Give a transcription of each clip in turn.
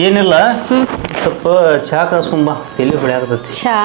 ಏನಿಲ್ಲ ಸ್ವಲ್ಪ ಚಾ ಕಾಸುಂಬ ತಲೆ ಹೊಡ್ಯಾಕತೈತಿ. ಚಾ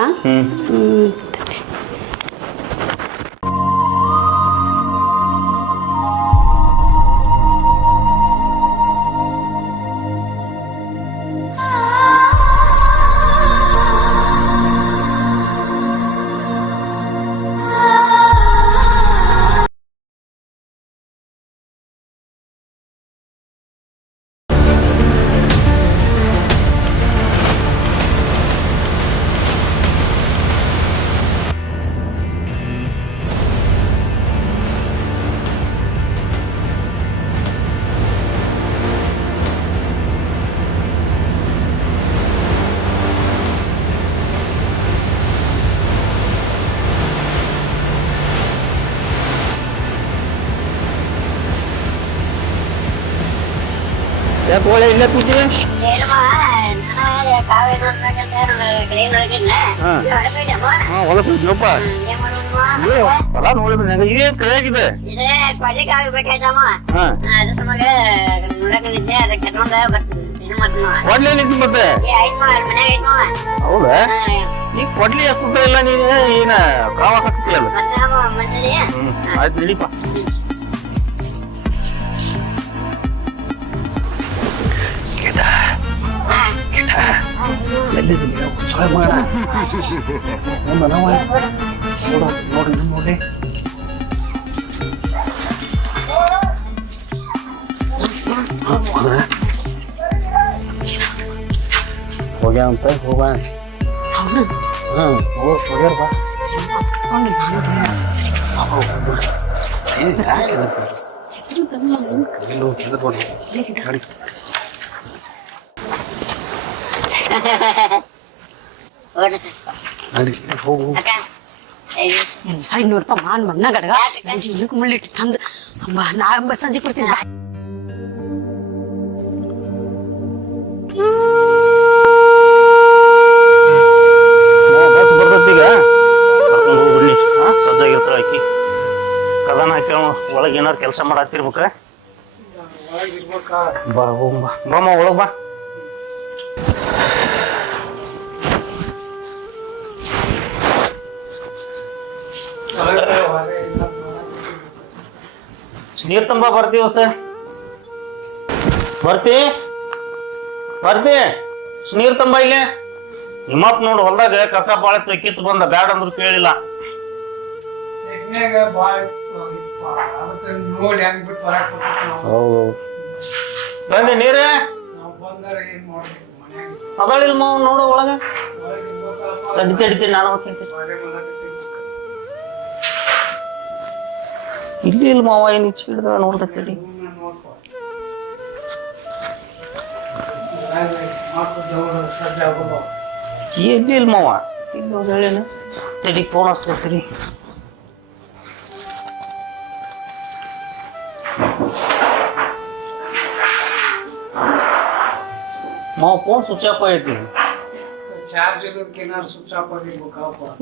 ಯಾಕೆ ಒಳ್ಳೆ ಇಲ್ಲ ಕೂತಿವೆ? ಹೊಲಕ್ಕೆ ಹೋಗ್ತೀವಪ್ಪ. ಹೊಲ ನೋಡಿ ಇದೇ ಕೈಯಾಗಿದೆ. ಕೊಡ್ಲಿ ಮತ್ತೆ ಹೌದಾ? ಈಗ ಕೊಡ್ಲಿ ಎಷ್ಟು ಇಲ್ಲ ನೀನು ಏನ ಪ್ರವಾಸ ಆಗ್ತಿಯಲ್ಲ. ಆಯ್ತು ನಡೀಪ. ಎಲ್ಲಿದ್ದೀನಿ ಸೊಳ್ಳೆ ಮಗನ ನೋಡಿ ನೋಡಿ ಹೋಗ್ಯ ಅಂತ ಹೋಗ ಹೋಗ್ಯಾರ ಬಾ ನೋಡಪ್ಪ ಮಾನ್ ಮಣ್ಣ ಗಡಗ ಸಂಜೆ ಮುಂದಕ್ಕೆ ಮುಳ್ಳಿಟ್ಟು ತಂದು ನಾ ಸಂಜೆ ಕೊಡ್ತೀನಿ. ಬಸ್ ಬರ್ತೈತಿ ಈಗ ಕರ್ಕೊಂಡು ಹೋಗ್ಬಿಡ್ಲಿ. ಸಜ್ಜಾಗಿರ್ತಾಳ ಆಕಿ ಕದಾನ ಹಾಕಿ ಒಳಗೆ ಏನಾರು ಕೆಲಸ ಮಾಡತ್ತಿರ್ಬೇಕ. ಬಾ ಹೋಗ್ ಬಾ ಬಾಮ್ಮ ಒಳಗ್ ಬಾ. ನೀರ್ ತುಂಬ ಬರ್ತೀವ ಸರ್ ಬರ್ತಿ ನೀರ್ ತುಂಬ ಇಲ್ಲೇ ನಿಮ್ಮಪ್ಪ ನೋಡು ಹೊಲ್ದಾಗ ಕಸ ಬಾಳ ಕಿತ್ತು ಬಂದ ಬ್ಯಾಡ ಅಂದ್ರು ಕೇಳಿಲ್ಲ. ಹೌದು ಬಂದೆ ನೀರೇ ಅದಾಳಿಲ್ ಮಾವ್ ನೋಡು ಒಳಗ ತಡಿತೀನಿ ನಾನು ಹೋಗ್ತೀನಿ. ಇಲ್ಲಿ ಇಲ್ಲ ಮಾವ ಏನು ಹಿಡಿದ ನೋಡ್ತೇಳಿ ಎಲ್ಲಿ ಇಲ್ಲ ಮಾವ ಇಲ್ಲಿ ಹೇಳೇನು ತಡಿ ಫೋನ್ ಹಚ್ಕೊತೀರಿ. ಮಾವ ಫೋನ್ ಸ್ವಿಚ್ ಆಫ್ ಆಗೈತಿ.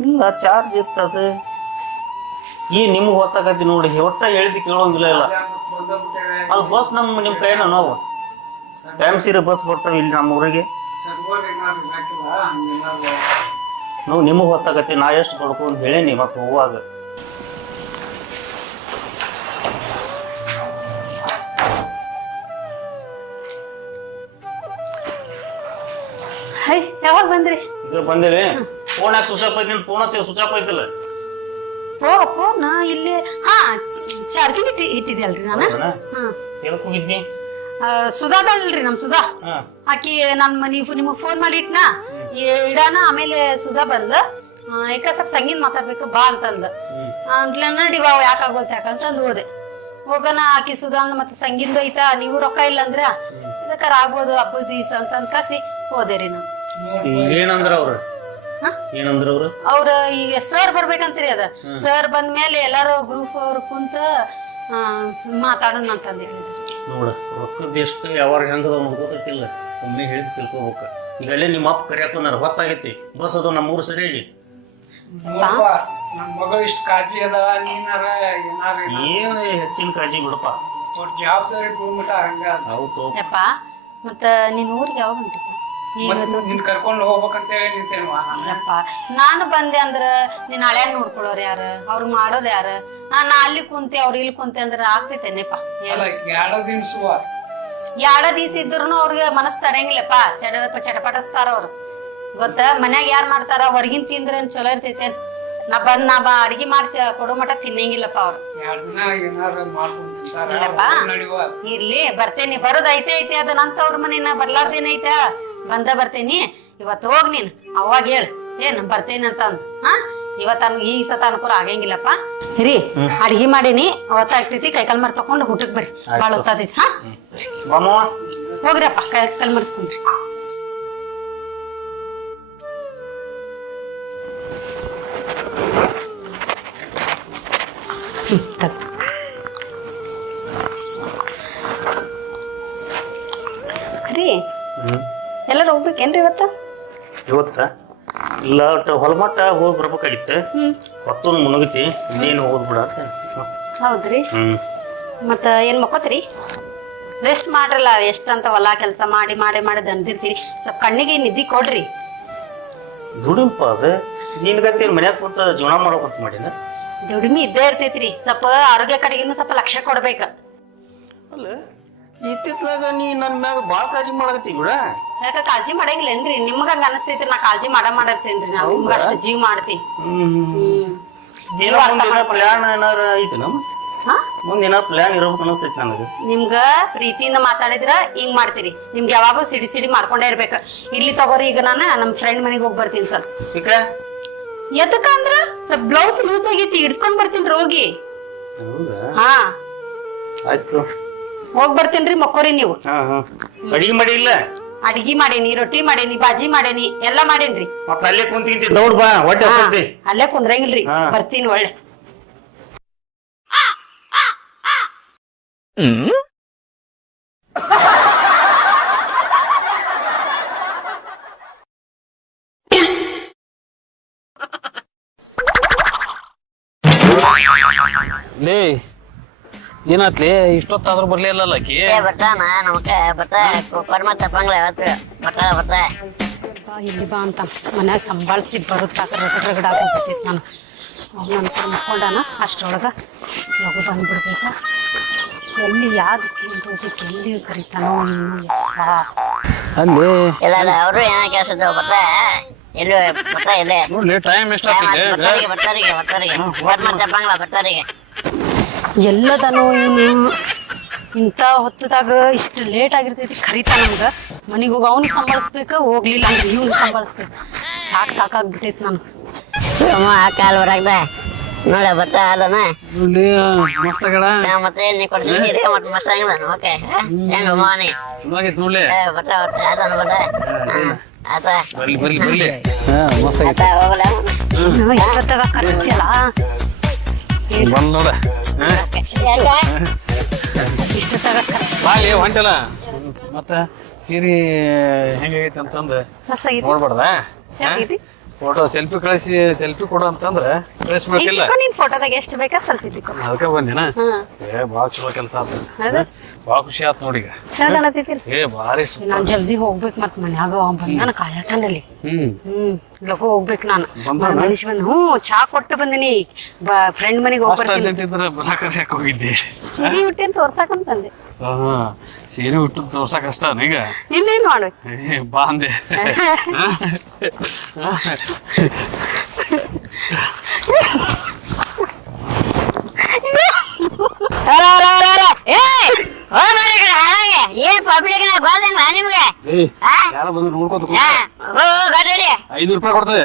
ಇಲ್ಲ ಚಾರ್ಜ್ ಇರ್ತದೆ. ಈ ನಿಮ್ಗೆ ಹೊತ್ತಾಗತಿ ನೋಡಿ ಒಟ್ಟ ಹೇಳಿದ್ ಕೇಳೋಂಗಿಲ್ಲ ಇಲ್ಲ. ಅದು ಬಸ್ ನಿಮ್ಮ ಕೈನ ನಾವು ಟೈಮ್ ಸೀರೆ ಬಸ್ ಬರ್ತಾವೆ ಇಲ್ಲಿ ನಮ್ಮ ಊರಿಗೆ. ನಾವು ನಿಮಗೆ ಹೊತ್ತಾಗತಿ ನಾ ಎಷ್ಟು ಬಡ್ಕೊಂಡು ಹೇಳೇನಿ ಮತ್ತೆ ಹೋಗುವಾಗ. ಯಾವಾಗ ಬಂದ್ರಿ? ಈಗ ಬಂದಿರಿ. ಫೋನ್ ಯಾಕೆ ಸ್ವಿಚ್ ಆಫ್ ಐತಿ? ಫೋನ್ ಹಚ್ಚಿ ಸ್ವಿಚ್ ಆಫ್ ಐತಿಲ್ಲ. ಫೋನ್ ಇಲ್ಲಿ ಚಾರ್ಜಿಂಗ್ ಇಟ್ಟಿದ್ಯಲ್ರಿ ನಾನು. ಹೋಗಿದ್ನಿ ಸುಧಾದಲ್ರಿ ನಮ್ ಸುಧಾ ಆಕಿ ನನ್ ನಿಮಗ್ ಫೋನ್ ಮಾಡಿ ಇಟ್ನಾ ಇಡಾನ. ಆಮೇಲೆ ಸುಧಾ ಬಂದ ಯಾಕ ಸ್ವಲ್ಪ ಸಂಗೀತ ಮಾತಾಡ್ಬೇಕು ಬಾ ಅಂತಂದ ನಡಿ ಬಾ ಯಾಕಾಗೋಲ್ತ ಯಾಕಂತಂದ್ ಹೋದೆ. ಹೋಗನ ಆಕಿ ಸುಧಾ ಅಂದ ಮತ್ತೆ ಸಂಗೀತ ಐತಾ ನೀವು ರೊಕ್ಕ ಇಲ್ಲ ಅಂದ್ರ ಇದಕ್ಕಾರ ಆಗ್ಬೋದು ಹಬ್ಬದ ದಿವಸ ಅಂತಂದ್ ಕಾಸಿ ಹೋದೆ ರೀ ನಾನು. ಏನಂದ್ರ ಅವ್ರ ಈಗ ಸರ್ ಬರ್ಬೇಕಂತ್ರಿ ಅದ. ಸರ್ ಬಂದ್ಮೇಲೆ ಎಲ್ಲಾರು ಗ್ರೂಪ್ ಅವ್ರ ಕುಂತ ಮಾತಾಡೋಣ ಅಂತಂದ್ ಹೇಳಿದ್ರಿ. ನೋಡ ರೊಕ್ಕದ ಎಷ್ಟು ಯಾವಾಗ ಹೆಂಗದ ಗೊತ್ತಿಲ್ಲ. ಒಮ್ಮೆ ಹೇಳಿದ್ ತಿಳ್ಕೊಬೇಕ. ಈಗ ಅಲ್ಲೇ ನಿಮ್ಮ ಅಪ್ಪ ಕರಿಯಾಕ ನಾನು ಹೊತ್ತಾಗೈತಿ ಬಸ್ ಅದು ನಮ್ಮ ಊರು ಸರಿಯಾಗಿ. ಇಷ್ಟ ಕಾಳಜಿ ಅದ ಏನು ಹೆಚ್ಚಿನ ಕಾಳಜಿ ಬಿಡಪ್ಪ. ಜವಾಬ್ದಾರಿ ಹಂಗ ಯಪ್ಪ ಮತ್ತ ನಿನ್ ಊರಿಗೆ ಯಾವಾಗ ಹೊಂಟಿದ್ದ ಈಗ ನಿನ್ ಕರ್ಕೊಂಡು ಹೋಗ್ಬೇಕಂತೇಳಿ ನಿಂತೇನ್ವಾ ನಾನು. ಅಲ್ಲಪ್ಪ ನಾನು ಬಂದೆ ಅಂದ್ರ ನೀನ್ ಹಳ್ಯಾಗ ನೋಡ್ಕೊಳ್ಳೋರು ಯಾರ ಅವ್ರು ಮಾಡೋರು ಯಾರ ನಾ ಅಲ್ಲಿ ಕುಂತೆ ಅವ್ರು ಇಲ್ಲಿ ಕುಂತೆ ಅಂದ್ರ ಆಗ್ತೈತೇನೆಪ್ಪ ಅಲ್ಲ 2 ದಿವ್ಸ ಎರಡ ದಿವಸ ಇದ್ರು ಅವ್ರಿಗೆ ಮನಸ್ ತರಂಗಿಲ್ಲಪ್ಪ ಚಟಪಟಸ್ತಾರ ಅವ್ರು ಗೊತ್ತ ಮನ್ಯಾಗ ಯಾರ್ ಮಾಡ್ತಾರ ಹೊರಗಿನ ತಿಂದ್ರ ಚಲೋ ಇರ್ತೈತೆ ನಾ ಅಡಿಗೆ ಮಾಡ್ತಿ ಕೊಡೋ ಮಟ ತಿನ್ನಂಗಿಲ್ಲಪ್ಪ ಅವ್ರು 2 ದಿನ ಏನಾರ ಮಾಡ್ಕೊಂಡ್ ತಿಂತಾರ ಇಲ್ಲಪ್ಪ ನಡಿವ. ಇರ್ಲಿ ಬರ್ತೇನಿ ಬರೋದ್ ಐತೆ ಅದ ನಂತ ಅವ್ರ ಮನೇನ ಬರ್ಲಾರ್ದೇನೈತ ಬರ್ತೇನಿ ಇವತ್ತು ಹೋಗ್ ನೀನ್ ಅವಾಗ ಹೇಳ ಏನ್ ಬರ್ತೇನಿ ಅಂತಂದ್ ಇವತ್ತ ಈ ಸತ ಅನುಕೂಲ ಆಗಂಗಿಲ್ಲಪ್ಪ ರೀ ಅಡಿಗೆ ಮಾಡೀನಿ ಹೊತ್ತಾಗ್ತೈತಿ ಕೈಕಾಲ್ ಮಾರ್ ತಕೊಂಡು ಊಟಕ್ ಬರ್ರಿ ಬಾಳ ಹೊತ್ತಾತೈತಿ ಹೋಗ್ರಿ ಅಪ್ಪ ಕೈಕಾಲ್ ಮಾರ್ ತಕೊಂಡ್ರಿ ರೀ ಎಲ್ಲರೂ ಹೋಗ್ಬೇಕೇನ್ರಿ ಇವತ್ತ ಇಲ್ಲ ಹೊಲಮಟ್ಟ ಹೋಗಿ ಬರ್ಬೇಕಾಗಿತ್ತು ಹೊತ್ತೊಂದು ಮುನಗತಿ ಇನ್ನೇನು ಹೋಗ್ಬಿಡ ಅಂತ. ಹೌದ್ರಿ ಮತ್ತ ಏನ್ ಮಕ್ಕೋತ್ರಿ ರೆಸ್ಟ್ ಮಾಡ್ರಲ್ಲ ಎಷ್ಟಂತ ಹೊಲ ಕೆಲಸ ಮಾಡಿ ಮಾಡಿ ಮಾಡಿ ದಂಡಿರ್ತೀರಿ ಸ್ವಲ್ಪ ಕಣ್ಣಿಗೆ ನಿದ್ದಿ ಕೊಡ್ರಿ ದುಡಿಂಪ ಅದು ನಿನ್ಗತಿ ಮನ್ಯಾಗ ಕೂತ ಜೀವನ ಮಾಡೋಕಂತ ಮಾಡಿದ ದುಡಿಮೆ ಇದ್ದೇ ಇರ್ತೈತ್ರಿ ಸ್ವಲ್ಪ ಆರೋಗ್ಯ ಕಡೆಗಿನ್ನು ಸ್ವಲ್ಪ ಲಕ್ಷ್ಯ ಕೊಡ್ಬೇಕ ಅಲ್ಲ ಇತ್ತಿತ್ಲಾಗ ನೀ ನನ್ನ ಮ್ಯಾಗ ಭಾಳ ಕಾಳಜಿ ಮಾಡಕತ್ತಿ ಬಿಡ ಯಾಕ ಕಾಳಜಿ ಮಾಡಂಗಿಲ್ಲೇನ್ರಿ ನಿಮ್ಗ ಹಂಗ ಅನಸ್ತೈತ್ರಿ ನಾ ಕಾಳಜಿ ಮಾಡಿರ್ತೇನ್ರಿ ನಾ ನಿಮ್ಗ ಅಷ್ಟು ಜೀವ ಮಾಡ್ತೀನಿ ಪ್ಲಾನ್ ಏನಾರ ಐತಿ ನಮ್ಮ ಮುಂದೆ ಏನಾರ ಪ್ಲಾನ್ ಇರ್ಬೇಕು ಅನಸ್ತೈತಿ ನನಗೆ ನಿಮ್ಗ ಪ್ರೀತಿಯಿಂದ ಮಾತಾಡಿದ್ರ ಹಿಂಗ್ ಮಾಡ್ತೀರಿ ನಿಮ್ಗೆ ಯಾವಾಗೂ ಸಿಡಿ ಮಾಡ್ಕೊಂಡೇ ಇರ್ಬೇಕ ಇಲ್ಲಿ ತಗೋರಿ ಈಗ ನಾನು ನಮ್ ಫ್ರೆಂಡ್ ಮನೆಗೆ ಹೋಗಿ ಬರ್ತೀನಿ ಸ್ವಲ್ಪ ಎದಕ್ಕಂದ್ರ ಸ್ವಲ್ಪ ಬ್ಲೌಸ್ ಲೂಸ್ ಆಗೈತಿ ಇಡ್ಸ್ಕೊಂಡ್ ಬರ್ತೀನಿ ಹೋಗಿ ಹಾ ಆಯ್ತು ಹೋಗ್ ಬರ್ತೀನ್ರಿ ಮಕ್ಕೋರಿ ನೀವು ಅಡಿಗೆ ಮಾಡಿ ಇಲ್ಲ ಅಡಿಗೆ ಮಾಡೇನಿ ರೊಟ್ಟಿ ಮಾಡೇನಿ ಬಾಜಿ ಮಾಡೇನಿ ಎಲ್ಲಾ ಮಾಡೇನ್ರಿ ಮತ್ತೆ ಅಲ್ಲೇ ಕುಂತಿಂತಿ ದೌಡ್ ಬಾ ಹೊಟ್ಟೆ ಹಸ್ತೈತಿ ಅಲ್ಲೇ ಕುಂದ್ರಂಗಿಲ್ರಿ ಬರ್ತೀನಿ ಒಳ್ಳೆ ಲೇ ಏನಾತ್ಲಿ ಇಷ್ಟೊತ್ತಾದ್ರೂ ಬರ್ಲಿಲ್ಲ ಆಕಿ ಬರ್ತಾನ ನಮಗ ಬರ್ತಾ ಕುಕ್ಕರ್ ಮತ್ತೆ ಬಂಗ್ಲೆ ಬರ್ತಾ ಇಲ್ಲಿ ಬಾ ಅಂತ ಮನ್ಯಾಗ ಸಂಭಾಳಿಸಿ ಬರುತ್ತಾಕ ರಗಡ ಆಗ್ಬಿಡ್ತೈತಿ ನಾನು ಅವ್ನು ಅನ್ಕೊಂಡು ಮಕ್ಕೊಂಡಾನ ಅಷ್ಟರೊಳಗ ಲಗು ಬಂದ್ಬಿಡ್ಬೇಕ ಎಲ್ಲಿ ಯಾವ್ದಕ್ಕೆ ಹೋಗ್ಬೇಕು ಎಲ್ಲಿ ಕರಿತಾನೋ ಅಲ್ಲಿ ಇಲ್ಲ ಅವರು ಏನ ಕೆಲಸ ಬರ್ತಾ ಎಲ್ಲಿ ಬರ್ತಾ ಇಲ್ಲೇ ನೋಡ್ಲಿ ಟೈಮ್ ಎಷ್ಟಾಗ್ತಿದೆ ಬರ್ತಾರಿಗೆ ಮತ್ತೆ ಬಂಗ್ಲ ಬರ್ತಾರಿಗೆ ಎಲ್ಲದನೋ ಇವನು ಇಂಥ ಹೊತ್ತದಾಗ ಇಷ್ಟು ಲೇಟ್ ಆಗಿರ್ತೈತಿ ಕರಿತಾ ನಮ್ಗೆ ಮನೆಗೆ ಹೋಗಿ ಅವ್ನು ಸಂಭಾಳಿಸ್ಬೇಕ ಹೋಗ್ಲಿಲ್ಲ ಅಂದ್ರೆ ಇವ್ನು ಸಂಭಾಳಿಸ್ಬೇಕು ಸಾಕಾಗ್ಬಿಟ್ಟೈತಿ ನಾನು ಆ ಕಾಲ್ ಹೊರಗ್ದ ನೋಡ ಬರ್ತಾ ಅಲ್ಲನ ನೋಡ್ಲಿ ಮಸ್ತ್ ಆಗಡ ಮತ್ತೆ ನೀ ಕೊಡ್ಸಿದ್ದೀರಿ ಮತ್ತೆ ಮಸ್ತ್ ಆಗಿದ ಓಕೆ ಹೆಂಗ ಮಾನಿ ನೋಡ್ಲಿ ಬರ್ತಾ ಅದನ್ನ ಬರ್ತಾ ಆತ ಬರ್ಲಿ ಆತ ಹೋಗಲ ಎಷ್ಟೊತ್ತಾಗ ಕರಿತಿಯಲ್ಲ ಬಂದ್ ನೋಡ ಇಷ್ಟೊತ್ತಾಗ ಬಾಲಿ ಹೊಂಟಲ್ಲ ಮತ್ತ ಸೀರೆ ಹೆಂಗೈತಿ ಅಂತಂದು ನೋಡ್ಬಾರ್ದ ಫೋಟೋ ಸೆಲ್ಫಿ ಕಳಿಸಿ ಸೆಲ್ಫಿ ಕೊಡು ಅಂತಂದ್ರೆ ಕಳಿಸ್ಬೇಕಿಲ್ಲ ನೀನ್ ಫೋಟೋದಾಗ ಎಷ್ಟು ಬೇಕಾ ಸ್ವಲ್ಪ ಇದ್ದಿಕೊ ಅದಕ್ಕೆ ಬಂದೇನ ಭಾಳ ಚಲೋ ಕೆಲಸ ಆತ ಭಾಳ ಖುಷಿ ಆತ್ ನೋಡಿ ಈಗ ಭಾರಿ ನಾನ್ ಜಲ್ದಿ ಹೋಗ್ಬೇಕು ಮತ್ ಮನ್ಯಾಗ ಬಂದಾನ ಕಾಯತಾನಲ್ಲಿ ಲಗು ಹೋಗ್ಬೇಕು ನಾನು ಮನುಷ್ಯ ಬಂದ್ ಚಾ ಕೊಟ್ಟು ಬಂದಿನಿ ಫ್ರೆಂಡ್ ಮನೆಗೆ ಹೋಗ್ಬರ್ತೀನಿ ಹೋಗಿದ್ದೆ ಸೀರೆ ಹುಟ್ಟೇನ್ ತೋರ್ಸಾಕಂತಂದೆ ಸೀರೆ ಹುಟ್ಟು ತೋರ್ಸಕ್ ಅಷ್ಟ ಈಗ ಇನ್ನೇನ್ ಮಾಡ್ಬೇಕು ಬಾ ಅಂದೆ ಏನ್ ಪಬ್ಲಿಕ್ ಗೋದಂಗ ನಿಮ್ಗೆ ಯಾರ ಬಂದು ನೋಡ್ಕೊತ $500 ಕೊಡ್ತದೆ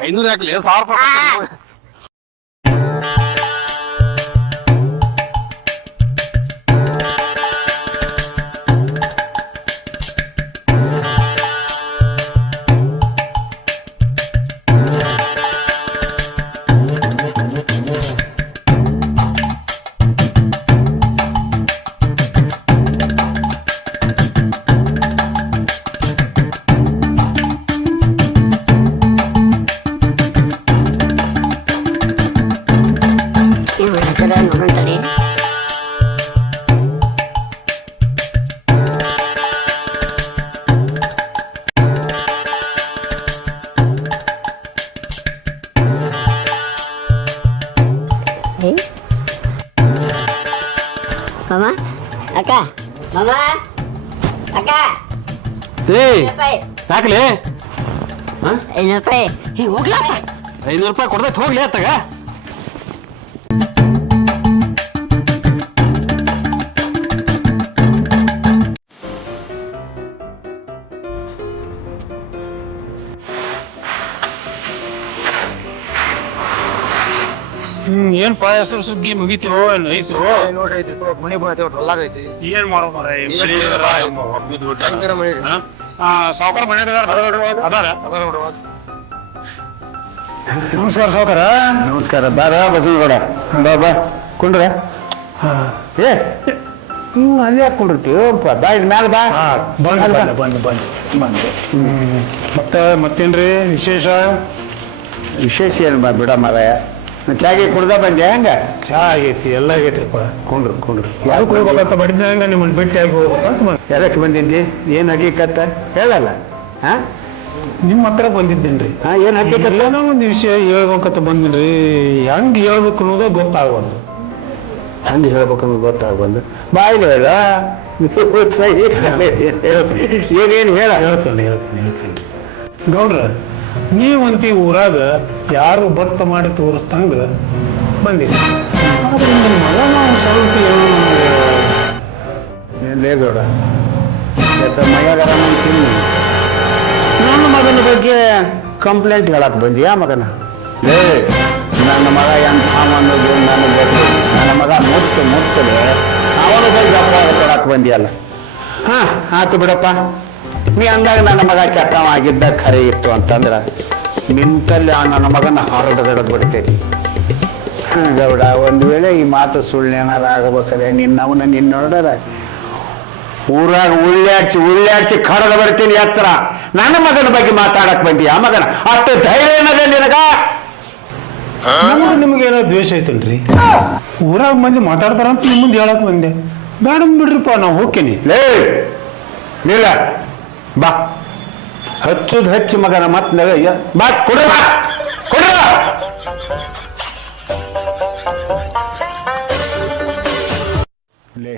500 ಹಾಕ್ಲಿ 1000 ನೋಡಂತಡಿ ಅಕ್ಕ ಮಾಮ ಅಕ್ಕ ಏ ರೂಪಾಯಿ ಯಾಕಲೆ 500 ರೂಪಾಯಿ ಹೋಗ್ಲಾ 500 ರೂಪಾಯಿ ಕೊಡ್ದೈತೆ ಹೋಗ್ಲಿ ಅತ್ತಾಗ ಏನಪ್ಪ ಹೆಸರು ಸುಗ್ಗಿ ಮುಗಿತೀವೋ ಐತೋ ನೋಡ್ರಿ ಮನಿ ಬಂದೈತಿ ಹೊಲ್ಲಾಗೈತಿ ಏನ್ ಮಾಡೋ ಸಾವುಕಾರ ಮನೆ ಅದಾರ ನಮಸ್ಕಾರ ಸಾವುಕಾರ ನಮಸ್ಕಾರ ಬಾರ ಬಸವನಗೌಡ ಬಾ ಬಾ ಕುಂಡ್ರ ಏ ಅಲ್ಲಿ ಯಾಕೆ ಕುಂಡಿರ್ತೀವಪ್ಪ ಬಾ ಇದ್ ಮ್ಯಾಲ ಬಾ ಬಂದು ಮತ್ತೇನ್ರಿ ವಿಶೇಷ ವಿಶೇಷ ಏನು ಬಾ ಬಿಡ ಮಾರಾಯ ಚಾಗಿ ಕುಡ್ದ ಬಂದೆ ಹೆಂಗ ಚಾ ಆಗೈತಿ ಎಲ್ಲ ಆಗೈತಿಪ್ಪ ಕುಂಡ್ರು ಯಾಕೆ ಹೋಗ್ಬೇಕಂತ ಮಾಡಿದ್ದೆ ಹಂಗ ನಿಮ್ಮನ್ನ ಭೇಟಿಯಾಗಿ ಹೋಗ್ಬೇಕಂತ ಎದಕ್ಕೆ ಬಂದಿದ್ದಿ ಏನು ಹಕೀಕತ್ತ ಹೇಳಲ್ಲ ಹಾ ನಿಮ್ಮ ಹತ್ರ ಬಂದಿದ್ದೇನ್ರಿ ಹಾ ಏನು ಹಕೀಕತ್ತ ಏನೋ ಒಂದು ವಿಷಯ ಹೇಳ್ಬೇಕಂತ ಬಂದಿನ್ರಿ ಹೆಂಗ್ ಹೇಳ್ಬೇಕು ಅನ್ನೋದೇ ಗೊತ್ತಾಗಬಾರ್ದು ಹಂಗೆ ಹೇಳ್ಬೇಕಂದ್ರೆ ಗೊತ್ತಾಗ್ಬಂದು ಬಾಯಿಲೆ ಅಲ್ಲ ಏನೇನು ಹೇಳ ಹೇಳ್ತೇನೆ ಗೌಡ್ರ ನೀವಂತಿ ಊರಾಗ ಯಾರು ಭತ್ತ ಮಾಡಿ ತೋರಿಸ್ತಂಗ ಬಂದಿರಿ ಆದ್ರೆ ನಿಮ್ಮ ಮಗ ನಾವು ಸ್ವಲ್ಪ ಏನ್ಲೇ ಗೌಡ ಮೈಯಾಗಾರ ತಿನ್ನಿ ನನ್ನ ಮಗನ ಬಗ್ಗೆ ಕಂಪ್ಲೇಂಟ್ ಹೇಳಕ್ ಬಂದಿಯಾ ಮಗನ ಲೇ ನನ್ನ ಮಗ ಎಂತ ಅನ್ನೋದು ನನಗೆ ಗೊತ್ತು ನನ್ನ ಮಗ ಮುತ್ತಲೆ ಅವನ ಬಗ್ಗೆ ಅಪರಾಧ ಕೊಡಕ್ ಬಂದಿಯಲ್ಲ ಹಾ ಆತು ಬಿಡಪ್ಪ ನೀ ಅಂದಾಗ ನನ್ನ ಮಗ ಕೆಟ್ಟವಾಗಿದ್ದ ಖರೆ ಇತ್ತು ಅಂತಂದ್ರ ನಿಂತಲ್ಲಿ ಆ ನನ್ನ ಮಗನ ಹೊರಗಡೆ ಬಿಡ್ತೇನೆ ಗೌಡ ಒಂದು ವೇಳೆ ಈ ಮಾತು ಸುಳ್ಳೇನಾರ ಆಗಬೇಕಾದ್ರೆ ನಿನ್ನವನ್ನ ನಿನ್ನ ನೋಡರ ಊರಾಗ ಉಳ್ಳಾಡ್ಸಿ ಕಡದ ಬರ್ತೀನಿ ಹತ್ರ ನನ್ನ ಮಗನ ಬಗ್ಗೆ ಮಾತಾಡಕ್ ಬಂದಿ ಆ ಮಗನ ಅಷ್ಟು ಧೈರ್ಯ ಏನದ ನಿನಗ ನಿಮ್ಗೆ ಏನೋ ದ್ವೇಷ ಐತಲ್ರಿ ಊರಾಗ ಮಂದಿ ಮಾತಾಡ್ತಾರಂತ ನಿಮ್ಮ ಮುಂದೆ ಹೇಳಕ್ ಬಂದೆ ಬೇಡ ಬಿಡ್ರಿಪ್ಪ ನಾವು ಹೋಗ್ತೀನಿ ಲೇ ಇಲ್ಲ ಬಾ ಹಚ್ಚು ಮಗನ ಮತ್ ಬಾ ಕೊಡ್ರ ಲೇ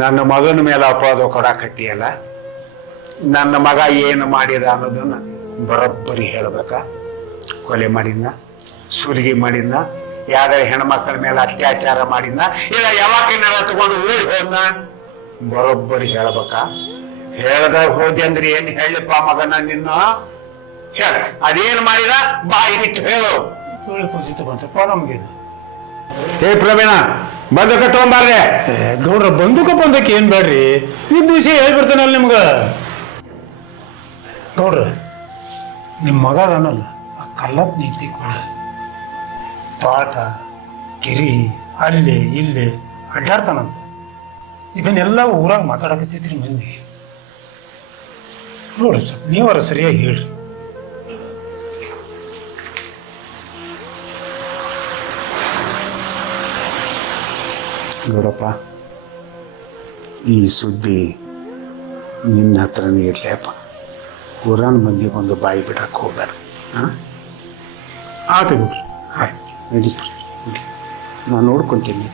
ನನ್ನ ಮಗನ ಮೇಲೆ ಅಪರಾಧ ಕೊಡಾಕತ್ತೀಯಲ್ಲ ನನ್ನ ಮಗ ಏನು ಮಾಡಿದ ಅನ್ನೋದನ್ನ ಬರೋಬ್ಬರಿ ಹೇಳ್ಬೇಕ ಕೊಲೆ ಮಾಡಿದ್ನ ಸುಲಿಗೆ ಮಾಡಿದ್ನ ಯಾವ್ದಾರ ಹೆಣ್ಮಕ್ಳ ಮೇಲೆ ಅತ್ಯಾಚಾರ ಮಾಡಿದ್ನ ಇಲ್ಲ ಯಾವಾಗೇನಾರ ತಗೊಂಡು ಊರಿಗೆ ಹೋದ್ನ ಬರೋಬ್ಬರಿ ಹೇಳ್ಬೇಕ ಹೇಳ್ದಾಗ ಹೋದೆ ಅಂದ್ರೆ ಏನ್ ಹೇಳಿಪ್ಪ ಮಗನ ನಿನ್ನ ಹೇಳ ಅದೇನ್ ಮಾಡಿದ ಬಾಯಿ ಬಿಟ್ಟು ಹೇಳು ಬಂತಪ್ಪ ನಮ್ಗೇನು ಹೇ ಪ್ರವೀಣ ಬಂದಕ ತಗೊಂಬಾರ್ರೆ ಗೌಡ್ರ ಬಂದಕ್ಕೆ ಏನ್ ಬೇಡ್ರಿ ಇದ್ ವಿಷಯ ಹೇಳ್ಬಿಡ್ತಾನಲ್ಲ ನಿಮ್ಗ ಗೌಡ್ರ ನಿಮ್ಮ ಮಗ ಅದಾನಲ್ಲ ಆ ಕಲ್ಲತ್ ನೀತಿ ಕೂಡ ತೋಟ ಕೆರಿ ಅಲ್ಲಿ ಇಲ್ಲಿ ಅಡ್ಡಾಡ್ತಾನಂತ ಇದನ್ನೆಲ್ಲ ಊರಾಗ ಮಾತಾಡಕತ್ತೈತ್ರಿ ಮಂದಿ ನೋಡ್ರಿ ಸರ್ ನೀವರ ಸರಿಯಾಗಿ ಹೇಳ್ರಿ ನೋಡಪ್ಪ ಈ ಸುದ್ದಿ ನಿನ್ನ ಹತ್ರನೇ ಇರ್ಲೇಪ್ಪ ಊರಾನ ಮಂದಿ ಬಂದು ಬಾಯಿ ಬಿಡಕ್ಕೆ ಹೋಗ್ಬೇಡ ಹಾಂ ಆತ ಗೌಡ್ರಿ ಆಯ್ತು ನಡಿ ನಾನು ನೋಡ್ಕೊತೀನಿ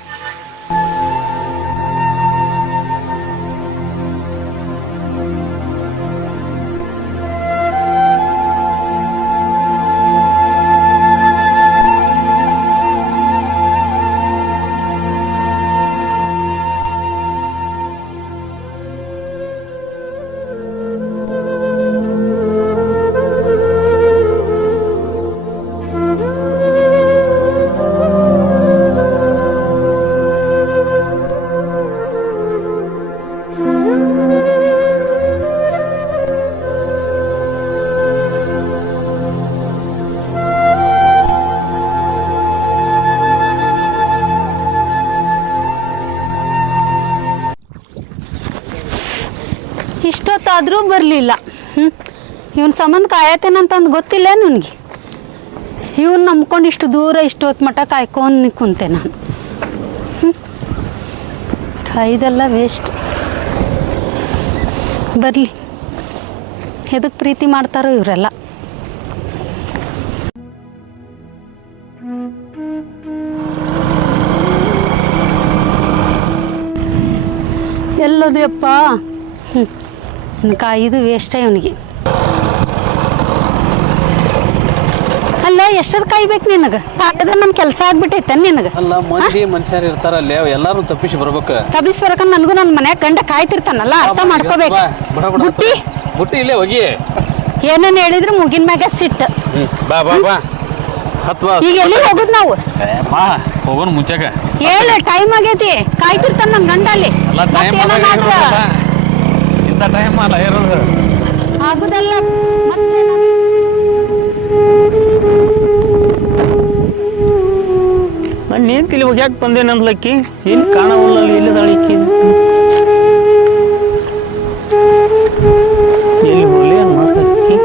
ಇಷ್ಟೊತ್ತಾದರೂ ಬರಲಿಲ್ಲ ಇವನ್ ಸಂಬಂಧ ಕಾಯತೇನಂತಂದು ಗೊತ್ತಿಲ್ಲ ನನಗೆ ಇವನ್ ನಂಬ್ಕೊಂಡು ಇಷ್ಟು ದೂರ ಇಷ್ಟೊತ್ತು ಮಟ್ಟ ಕಾಯ್ಕೊಂಡು ಕುಂತೆ ನಾನು ಕಾಯ್ದೆಲ್ಲ ವೇಸ್ಟ್ ಬರಲಿ ಎದಕ್ಕೆ ಪ್ರೀತಿ ಮಾಡ್ತಾರೋ ಇವರೆಲ್ಲ ಇದು ವೇಸ್ಟೇ ಅವನಿಗೆ. ಅಲ್ಲ ಎಷ್ಟೊತ್ತು ಕಾಯ್ಬೇಕು ನಿನಗೆ? ಪಾಠದ ನಮ್ಮ ಕೆಲಸ ಆಗ್ಬಿಟ್ಟೈತೆ ನಿನಗೆ. ಅಲ್ಲ ಮಂದಿ ಮನುಷ್ಯರು ಇರ್ತಾರಲ್ಲೇ ಎಲ್ಲಾರು ತಪ್ಪಿಸಿ ಬರ್ಬೇಕು. ತಪ್ಪಿಸ್ ಬರ್ಕಂಡ್ ನನಗೂ ನನ್ನ ಮನ್ಯಾಗ ಗಂಡ ಕಾಯ್ತಿರ್ತಾನಲ್ಲ, ಅರ್ಥ ಮಾಡ್ಕೋಬೇಕು. ಬುಟ್ಟಿ ಬುಟ್ಟಿ ಇಲ್ಲೇ ಹೋಗಿ ಏನನ್ನ ಹೇಳಿದ್ರು ಮುಗಿನ ಮ್ಯಾಗ ಸಿಟ್ಟು. ಬಾ ಬಾ ಬಾ ಹತ್ವಾ. ಈಗ ಎಲ್ಲಿ ಹೋಗುದು ನಾವು? ಬಾ ಹೋಗೋಣ ಮುಂಚಾಗ. ಹೇಳು ಟೈಮ್ ಆಗೈತಿ, ಕಾಯ್ತಿರ್ತಾನ ನನ್ನ ಗಂಡ ಅಲ್ಲಿ. ಎಲ್ಲ ಟೈಮ್ ಇಂಥ ಟೈಮ್ ಅಲ್ಲ ಇರೋದು. ಆಗುದಲ್ಲ ನಾನು ಏನ್ ತಿಳಿ ಹೋಗಿ ಯಾಕೆ ಬಂದೆ ನಂದ್ಲಕ್ಕಿ? ಎಲ್ಲಿ ಕಾಣವಲ್ಲ, ಎಲ್ಲಿದಾಳಿಕ್ಕಿ? ಎಲ್ಲಿ ಹೋಗ್ಲಿ ಮಾಡ್ಲಕ್ಕಿ?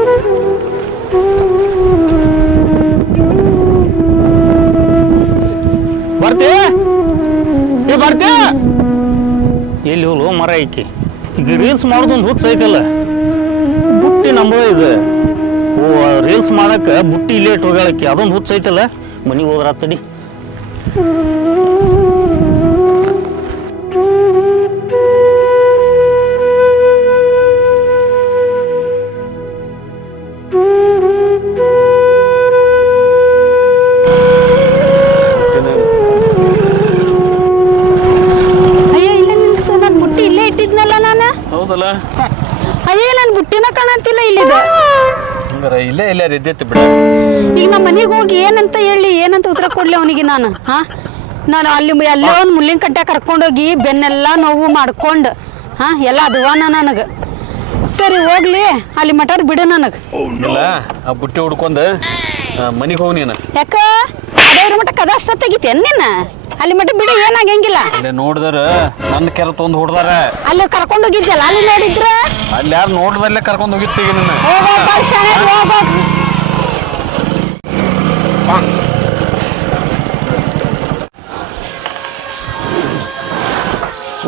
ಬರ್ತೀಯ ಎಲ್ಲಿ ಹೋಗ್ಲು ಮರ ಐಕಿ? ಈಗ ರೀಲ್ಸ್ ಮಾಡೋದೊಂದು ಹುಚ್ಚ ಐತಲ್ಲ, ಬುಟ್ಟಿ ನಂಬೋದ ಇದು. ರೀಲ್ಸ್ ಮಾಡಕ್ಕ ಬುಟ್ಟಿ ಇಲ್ಲೇ ಇಟ್ಟು ಹೋಗ್ಯಾಳಕ್ಕಿ, ಅದೊಂದು ಹುಚ್ಚ ಐತಲ್ಲ. ಮನೆಗೆ ಹೋದ್ರ ತಡಿ. ಅಯ್ಯೋ ಇಲ್ಲ ನಿಲ್ಸು, ನಾನು ಬುಟ್ಟಿ ಇಲ್ಲೇ ಇಟ್ಟಿದ್ನಲ್ಲ ನಾನು. ಹೌದಲ್ಲ, ಅಯ್ಯೋ ನನ್ನ ಬುಟ್ಟಿನ ಕಾಣಂತಿಲ್ಲ ಇಲ್ಲಿದೆ. ಇಲ್ಲೇ ಇಲ್ಲೇ ಎದ್ದೈತಿ ಬಿಡ. ಈಗ ನಮ್ಮ ಮನೆಗೆ ಹೋಗಿ ಏನಂತ ಹೇಳಿ, ಏನಂತ ಉತ್ತರ ಕೊಡ್ಲಿ ಅವನಿಗೆ ನಾನು? ನಾನು ಅಲ್ಲಿ ಎಲ್ಲೋ ಒಂದು ಮುಳ್ಳಿನ ಕಟ್ಟೆ ಕರ್ಕೊಂಡೋಗಿ ಬೆನ್ನೆಲ್ಲ ನೋವು ಮಾಡ್ಕೊಂಡು ಎಲ್ಲ ಅದುವಾನ ನನಗೆ. ಸರಿ ಹೋಗ್ಲಿ, ಅಲ್ಲಿ ಮಟಾರ್ ಬಿಡು ನನಗೆ. ಇಲ್ಲ ಆ ಬುಟ್ಟಿ ಹುಡ್ಕೊಂಡು ಮನೆಗೆ ಹೋಗಿ ನೀನು. ಯಾಕ ಅದೇವ್ರ ಮಟ್ಟ ಕದ ಅಷ್ಟ ತೆಗಿತೇನ್ ನೀನು? ಅಲ್ಲಿ ಮಟ್ಟ ಬಿಡು, ಏನಾಗಂಗಿಲ್ಲ. ಅಲ್ಲೇ ನೋಡಿದ್ರ ನನ್ನ ಕೆರ ತೊಂದು ಹೊಡ್ದಾರ. ಅಲ್ಲಿ ಕರ್ಕೊಂಡು ಹೋಗಿದ್ದಲ್ಲ, ಅಲ್ಲಿ ನೋಡಿದ್ರ ಅಲ್ಲಿ ಯಾರು ನೋಡ್ದಲ್ಲೇ ಕರ್ಕೊಂಡು ಹೋಗಿತ್ತೀಗ ನಿನ್ನ.